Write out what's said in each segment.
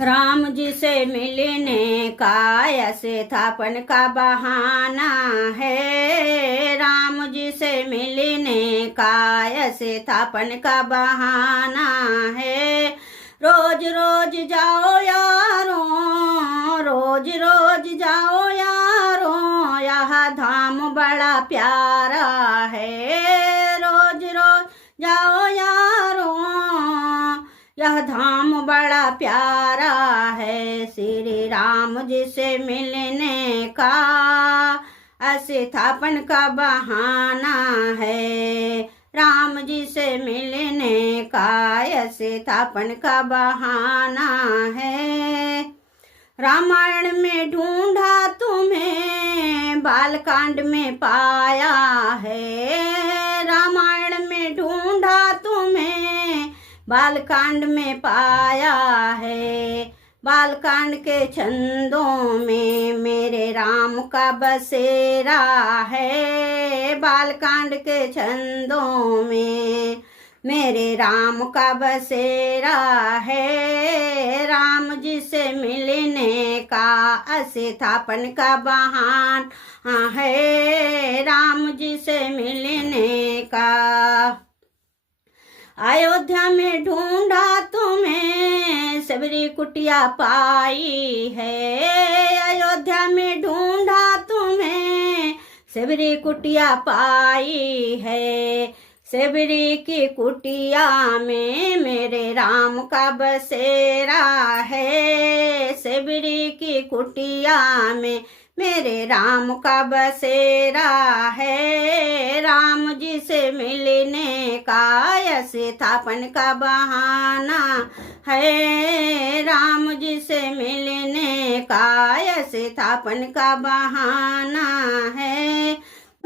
राम जी से मिलने का ऐसे थापन का बहाना है। राम जी से मिलने का ऐसे थापन का बहाना है। रोज रोज जाओ यारों, रोज रोज जाओ यारों, यह धाम बड़ा प्यारा है। रोज रोज जाओ यारों, यह धाम बड़ा प्यारा है। श्री राम जी से मिलने का ऐसे थापन का बहाना है। राम जी से मिलने का ऐसे थापन का बहाना है। रामायण में ढूंढा तुम्हें, बालकांड में पाया है। रामायण में ढूंढा तुम्हें, बालकांड में पाया है। बालकांड के छंदों में मेरे राम का बसेरा है। बालकांड के छंदों में मेरे राम का बसेरा है। राम जी से मिलने का ऐसे थापन का बहाना है। राम जी से मिलने का। अयोध्या में ढूंढा तुम्हें, सबरी कुटिया पाई है। अयोध्या में ढूंढा तुम्हें, सबरी कुटिया पाई है। सबरी की कुटिया में मेरे राम का बसेरा है। सबरी की कुटिया में मेरे राम का बसेरा है। राम जी से मिलने का ऐसे थापन का बहाना है। राम जी से मिलने का ऐसे थापन का बहाना है।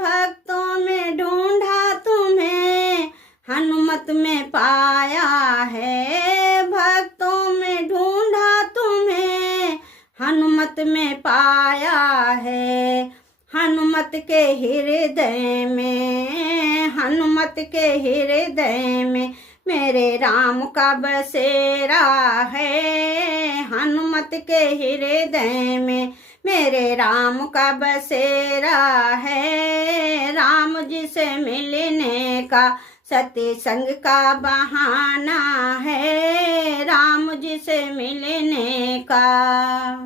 भक्तों में ढूंढा तुम्हें, हनुमत में पाया है। भक्तों में ढूंढा तुम्हें, हनुमत में पाया है। हनुमत के हृदय में, हनुमत के हृदय में मेरे राम का बसेरा है। हनुमत के हृदय में मेरे राम का बसेरा है। राम जी से मिलने का सत्य संग का बहाना है। राम जी से मिलने का।